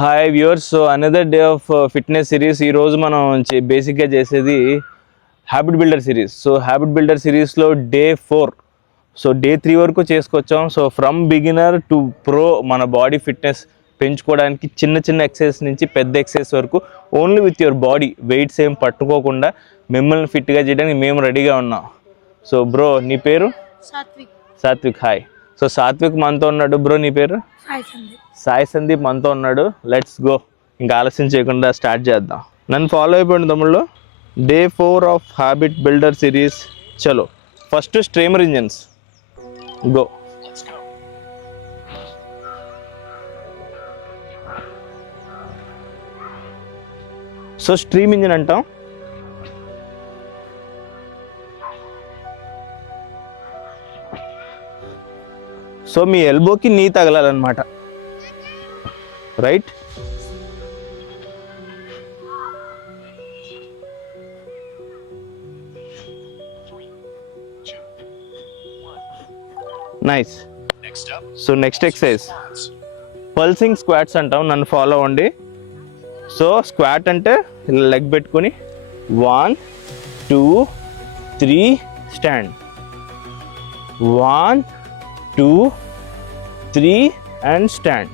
Hi viewers. So another day of fitness series. ఈరోజు మనం బేసిక్గా చేసేది habit builder series. So habit builder సిరీస్లో డే 4. సో డే 3 వరకు చేసుకొచ్చాం. So from beginner to pro మన బాడీ ఫిట్నెస్ పెంచుకోవడానికి చిన్న చిన్న ఎక్సర్సైజ్ నుంచి పెద్ద ఎక్సర్సైజ్ వరకు only with your body weights ఏం పట్టుకోకుండా మిమ్మల్ని ఫిట్గా చేయడానికి మేము రెడీగా ఉన్నాం. సో బ్రో నీ పేరు? సాత్విక్. హాయ్. సో సాత్విక్ మనతో ఉన్నాడు. బ్రో నీ పేరు? సాయి సందీప్ మనతో ఉన్నాడు. Let's go. ఇంకా ఆలస్యం చేయకుండా స్టార్ట్ చేద్దాం. నన్ను ఫాలో అయిపోయింది తమ్ముళ్ళు. Day 4 of habit builder series. చలో first steam engines go. So steam engine అంటాం. సో మీ ఎల్బోకి నీ తగలాలన్నమాట, right? Nice. So next exercise pulsing squats అంటాం. నన్ను ఫాలో అవ్వండి. సో స్క్వాట్ అంటే లెగ్ పెట్టుకొని 1 2 3 స్టాండ్. 1 2 3 and stand.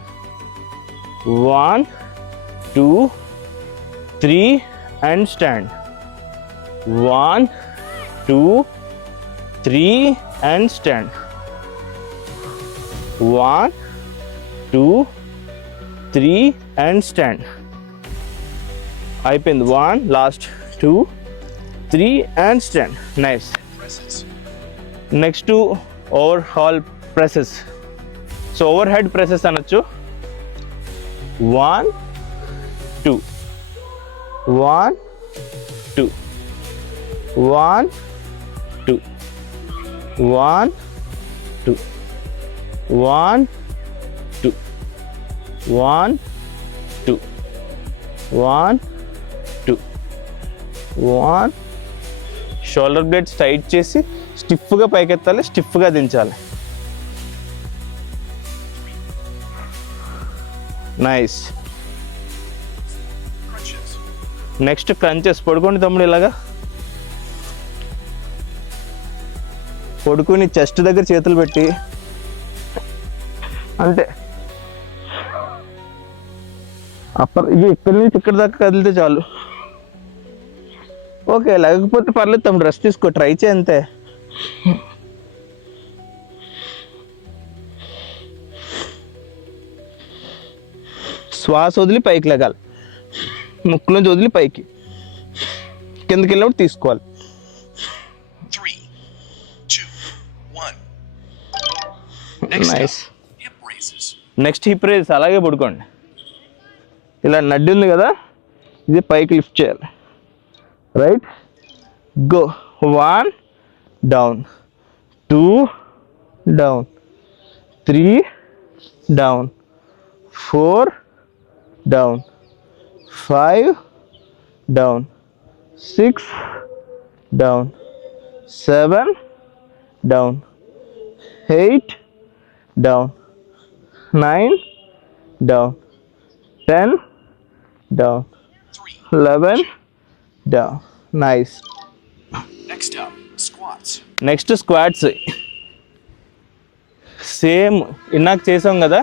1 2 3 and stand. 1 2 3 and stand. 1 2 3 and stand. అయిపోయింది. 1 last 2 3 and stand. Nice. Next overhead presses. So overhead presses అనొచ్చు. 1 2 1 2 1 2 1 2 1 2 1 2 1 2 1. షోల్డర్ బ్లేడ్స్ టైట్ చేసి స్టిఫ్గా పైకెత్తాలి, స్టిఫ్గా దించాలి. నైస్. Next crunches. పడుకోండి తమ్ముడు. ఇలాగా పడుకుని చెస్ట్ దగ్గర చేతులు పెట్టి అంతే. ఇక్కడి నుంచి ఇక్కడి దాకా కదిలితే చాలు. ఓకే, లేకపోతే పర్లేదు తమ్ముడు, రెస్ట్ తీసుకో, ట్రై చేయి అంతే. శ్వాస వదిలి పైకి లెగాలి. ముక్కులోంచి వదిలి పైకి, కిందకి వెళ్ళినప్పుడు తీసుకోవాలి. 3 2 1. నైస్. Next hip raise. అలాగే పడుకోండి. ఇలా నడ్డి ఉంది కదా, ఇది పైకి లిఫ్ట్ చేయాలి. Right, go. 1 డౌన్, 2 డౌన్, 3 డౌన్, 4 down, 5 down, 6 down, 7 down, 8 down, 9 down, 10 down, 11 down. Nice. Next up, squats. Next squats. Same ఇందాక చేసాం కదా,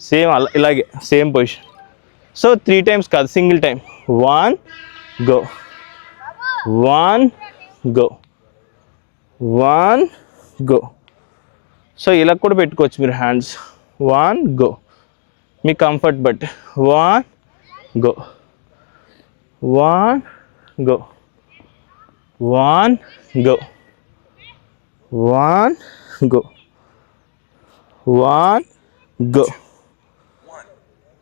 సేమ్ ఇలాగే సేమ్ పొజిషన్. సో 3 times కాదు, సింగిల్ టైం. 1 గో, 1 గో, 1 గో. సో ఇలా కూడా పెట్టుకోవచ్చు మీరు హ్యాండ్స్. 1 గో, మీ కంఫర్ట్ బట్టి. 1 గో, 1 గో, 1 గో, 1 గో, 1 గో,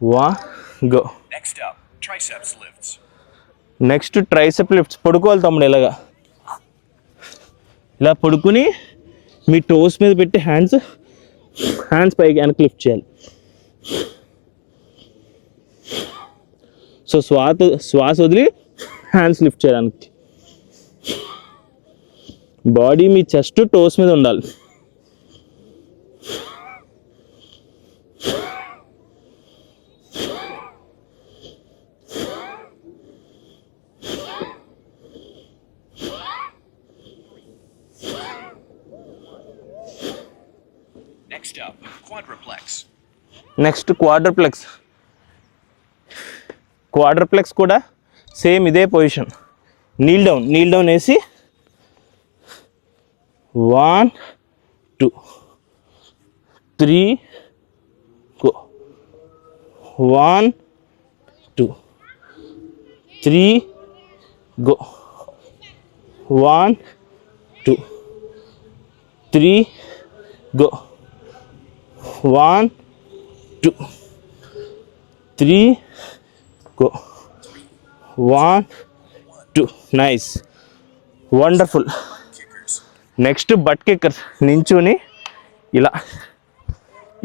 1 go. Next up, triceps lifts. Next tricep lifts. పడుకోవాలి తమ్ముడు. ఇలాగా ఇలా పడుకుని మీ టోస్ మీద పెట్టి హ్యాండ్స్ పైకి వెనక్కి లిఫ్ట్ చేయాలి. సో శ్వాస వదిలి హ్యాండ్స్ లిఫ్ట్ చేయడానికి. బాడీ మీ చెస్ట్ టోస్ మీద ఉండాలి. Next up, quadruplex. Next quadruplex. Quadruplex కూడా సేమ్ ఇదే పొజిషన్. నీల్ డౌన్ వేసి 1 2 3 go. 1 2 3 go. 1 2 3 go. 1 2 3 go. 1 2. Nice, wonderful. Kickers. Next butt kickers. నించుని ఇలా,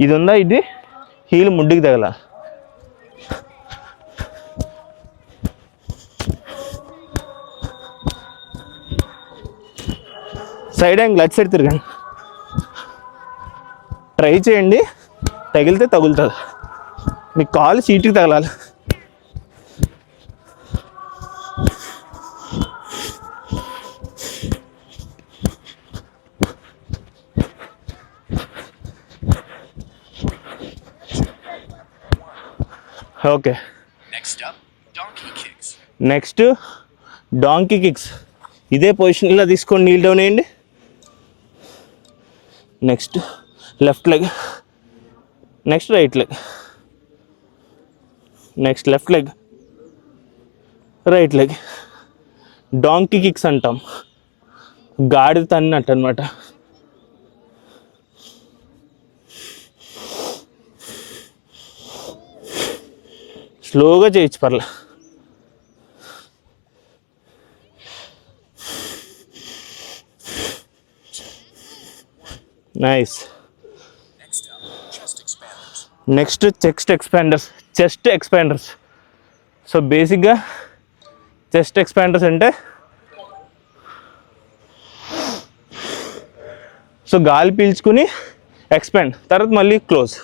ఇది ఉందా, ఇది హీల్ ముడ్డికి తగల. సైడ్ యాంగిల్ అటు సైడ్ తిరగండి, ట్రై చేయండి. తగిలితే తగులుతుంది, మీ కాలు సీటుకి తగలాలి. Okay. Next up, donkey kicks. Next donkey kicks. ఇదే పొజిషన్లో తీసుకొని నీల్ డౌన్ వేయండి. Next left leg, next right leg, next left leg, right leg. Donkey kicks అంటాం, గాడిద తన్నట్టు అనమాట. స్లోగా చేయొచ్చు, పర్లే. Nice. Next up, chest expanders. Next chest ఎక్స్పాండర్స్. సో బేసిక్గా చెస్ట్ ఎక్స్పాండర్స్ అంటే, సో గాలి పీల్చుకుని ఎక్స్పాండ్, తర్వాత మళ్ళీ close.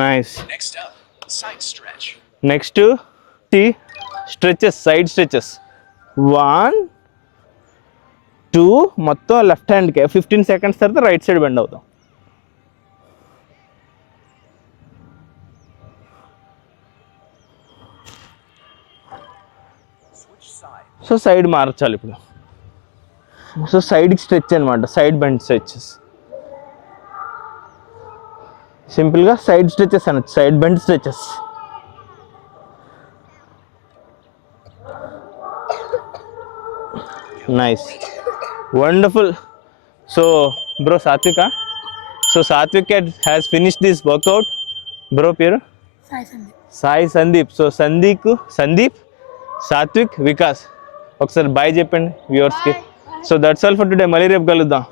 Nice. Next up, side stretch. Next stretches, side stretches. 1 2 మొత్తం లెఫ్ట్ హ్యాండ్కే 15 సెకండ్స్ తర్వాత రైట్ సైడ్ బెండ్ అవుతాం. Switch side. సో సైడ్ మార్చాలి ఇప్పుడు. సో సైడ్కి స్ట్రెచ్ అనమాట, సైడ్ బెండ్ స్ట్రెచెస్. సింపుల్గా సైడ్ స్ట్రెచెస్ అనొచ్చు, side bend stretches. Nice, wonderful. So bro Satvika, so Satvik has finished this workout. Bro పేరు సాయి సందీప్. సో సందీప్, సాత్విక్, వికాస్. ఒకసారి బాయ్ చెప్పండి వ్యూవర్స్కి. So that's all for today. మళ్ళీ రేపు కలుద్దాం.